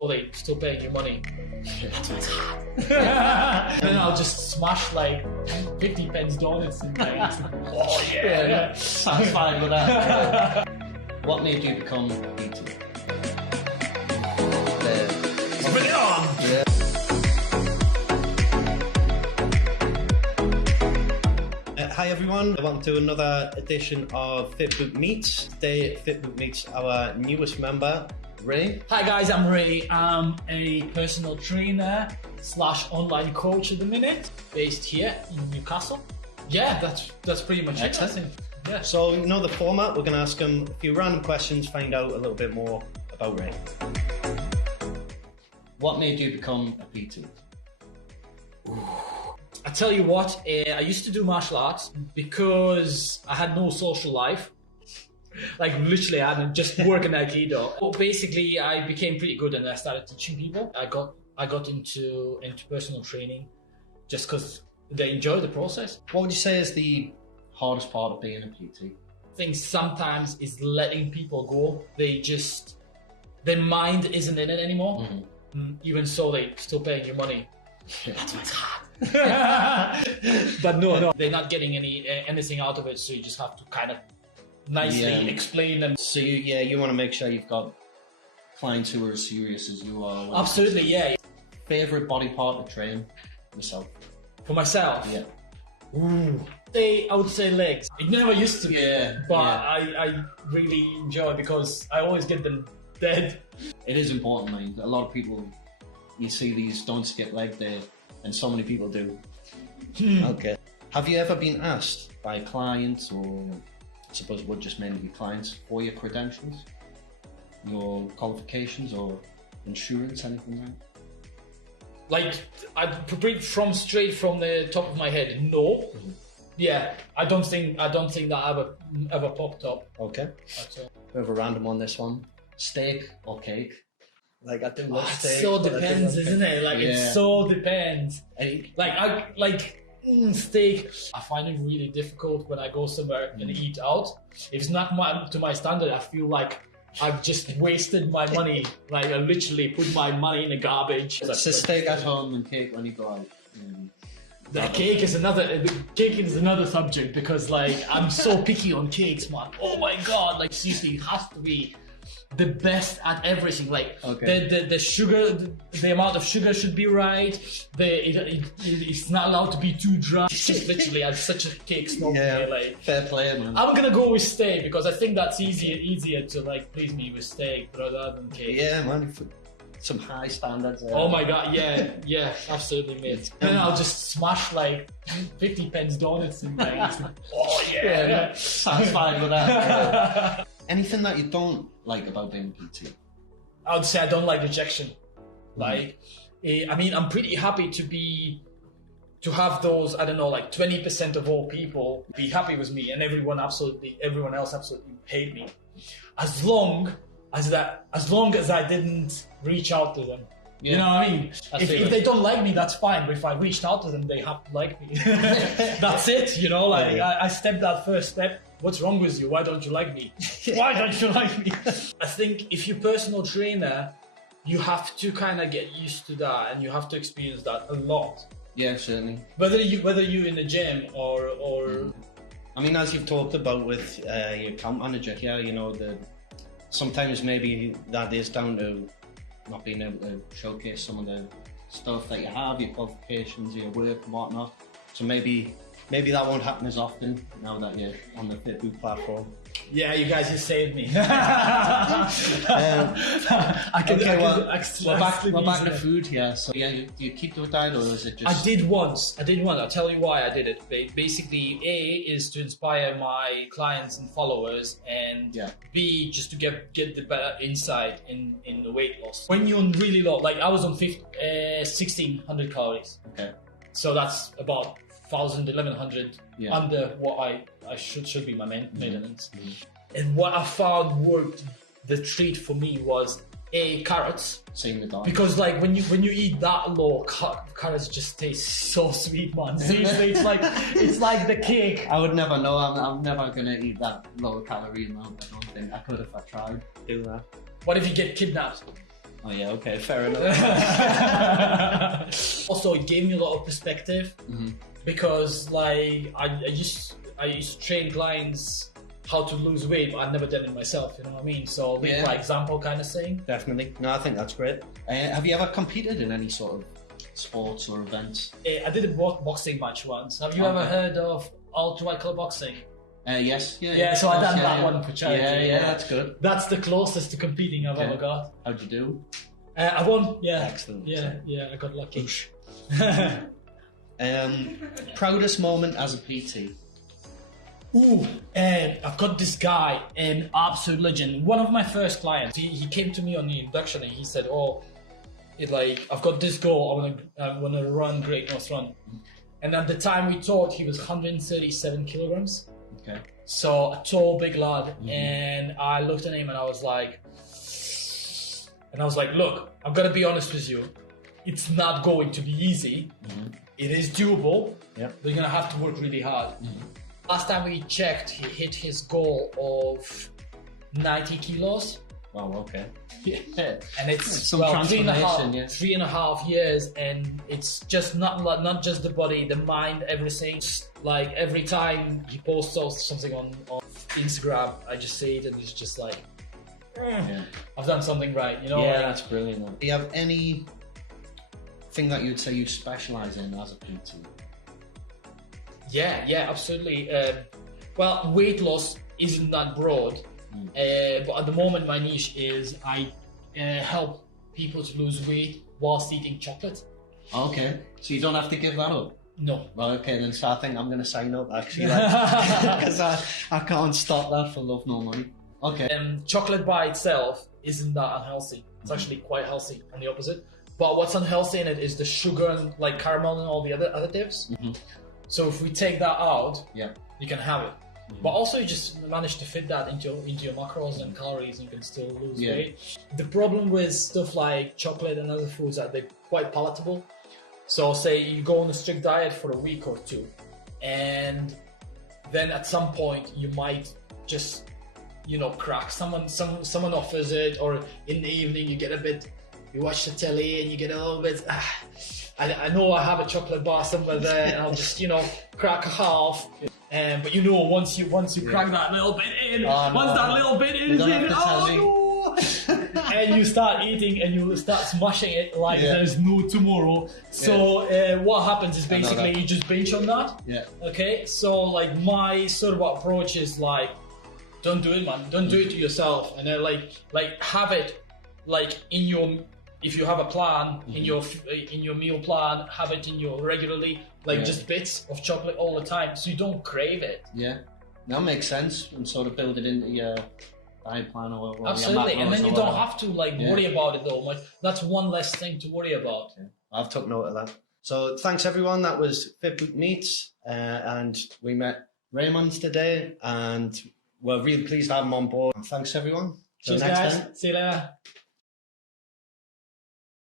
or they still paying you money. Then I'll just smash like 50 pence donuts and like, oh yeah. Satisfied with that. What made you become a PT? Bring it on! Yeah. Hi everyone, welcome to another edition of Fitbook Meets. Today Fitbook Meets our newest member, Ray. Hi guys, I'm Ray. I'm a personal trainer / online coach at the minute, based here in Newcastle. Yeah, that's pretty much it. Yeah. So you know the format, we're going to ask him a few random questions, find out a little bit more about Ray. What made you become a PT? I tell you what, I used to do martial arts because I had no social life. Like literally, I had just work in Aikido. Well, basically, I became pretty good and I started teaching people. I got into personal training just because they enjoy the process. What would you say is the hardest part of being a PT? I think sometimes is letting people go. Their mind isn't in it anymore. Mm-hmm. Even so, they still paying you money. That's what's hard. But no, they're not getting anything out of it. So you just have to kind of nicely explain them. So you want to make sure you've got clients who are as serious as you are. Absolutely, yeah. Favorite body part to train yourself? For myself? Yeah. I would say legs. It never used to be. But I really enjoy because I always get them dead. It is important, man. A lot of people, you see these don't skip leg day, and so many people do. Okay. Have you ever been asked by clients, or I suppose it would just mainly be clients, for your credentials, your qualifications, or insurance, anything like that? Like, straight from the top of my head, no. Yeah, I don't think that ever popped up. Okay. We have a random on this one. Steak or cake? Like, I do love steak. It so depends, isn't it? Like, it so depends. Steak, I find it really difficult when I go somewhere and eat out. If it's not to my standard, I feel like I've just wasted my money. Like, I literally put my money in the garbage. It's a steak at home and cake when you go out. The cake is another subject because, like, I'm so picky on cakes, man. Oh my god, like, seriously, it has to be the best at everything. Like, the sugar, the amount of sugar should be right. It's not allowed to be too dry. It's just literally, I'm such a cake snob. Like, fair play, man. I'm gonna go with steak because I think that's easier to like please me with steak rather than cake. Yeah, man. Some high standards. Oh my god, yeah, absolutely, mate. Then I'll just smash like 50 pence donuts and like, oh yeah. Satisfied with that. Anything that you don't like about being a PT? I would say I don't like rejection. Like, I mean, I'm pretty happy to have those, I don't know, like 20% of all people be happy with me and everyone else absolutely hate me. As long as I didn't reach out to them. You know what I mean? If they don't like me, that's fine. But if I reached out to them, they have to like me. That's it, you know? Like, I stepped that first step. What's wrong with you? Why don't you like me? Why don't you like me? I think if you're a personal trainer, you have to kind of get used to that and you have to experience that a lot. Yeah, certainly. Whether you're in the gym or I mean, as you've talked about with your account manager here, you know, sometimes maybe that is down to not being able to showcase some of the stuff that you have, your qualifications, your work and whatnot. So maybe that won't happen as often now that you're on the Fitbook platform. Yeah, you guys just saved me. We're back to food here. So yeah, do you keep to a diet or is it just... I did once. I'll tell you why I did it. Basically, A is to inspire my clients and followers, and B, just to get the better insight in the weight loss. When you're really low, like I was on 1,600 calories. Okay. So that's about 1,000, 1,100 under what I should be my maintenance. And what I found worked the treat for me was carrots. Same with that. Because like when you eat that low, carrots just taste so sweet, man. Seriously, it's like the cake. I would never know. I'm never gonna eat that low calorie amount. I don't think I could if I tried. Do that. What if you get kidnapped? Oh yeah, okay, fair enough. Also, it gave me a lot of perspective because, like, I used to train clients how to lose weight, but I've never done it myself. You know what I mean? So, lead by example, kind of thing. Definitely. No, I think that's great. Have you ever competed in any sort of sports or events? I did a boxing match once. Have you ever heard of Ultra White Collar Boxing? Yes. Yeah, so I done that one for charity. Yeah, that's good. That's the closest to competing I've ever got. How'd you do? I won. Yeah. Excellent. Yeah, I got lucky. Proudest moment as a PT? Ooh, I've got this guy, an absolute legend. One of my first clients. He came to me on the induction and he said, I've got this goal. I want to run Great North Run. And at the time we talked, he was 137 kilograms. Okay. So a tall, big lad. And I looked at him and I was like, look, I've got to be honest with you. It's not going to be easy. It is doable. Yeah. We're going to have to work really hard. Last time we checked, he hit his goal of 90 kilos. Oh, okay. And it's some 3.5 years, and it's just not just the body, the mind, everything. Like every time he posts something on Instagram, I just see it and it's just like, I've done something right, you know? Yeah, like, that's brilliant. Do you have any thing that you'd say you specialise in as a PT? Yeah, absolutely. Well, weight loss isn't that broad. But at the moment, my niche is I help people to lose weight whilst eating chocolate. Okay, so you don't have to give that up? No. Well, okay, then so I think I'm going to sign up actually, because I can't stop that for love nor money. Okay. Chocolate by itself isn't that unhealthy. It's actually quite healthy, on the opposite. But what's unhealthy in it is the sugar and like caramel and all the other additives. So if we take that out, you can have it. But also you just manage to fit that into your macros and calories and you can still lose weight. The problem with stuff like chocolate and other foods are they're quite palatable. So say you go on a strict diet for a week or two and then at some point you might just, crack. Someone offers it, or in the evening you watch the telly and you get a little bit, I know I have a chocolate bar somewhere there and I'll just, crack a half. But once you crack that little bit in, that little bit is in, and you start eating and you start smashing it like there's no tomorrow. So what happens is basically you just binge on that. Yeah. Okay. So like my sort of approach is like, don't do it, man. Don't do it to yourself. And then like have it like in your. If you have a plan in your meal plan, have it in your regularly, just bits of chocolate all the time, so you don't crave it. Yeah, that makes sense, and sort of build it into your diet plan or absolutely, and then you don't have to worry about it though. Like that's one less thing to worry about. Yeah. I've took note of that. So thanks everyone. That was Fitbook Meets, and we met Raimonds today, and we're really pleased to have him on board. And thanks everyone. Cheers, guys. See you later.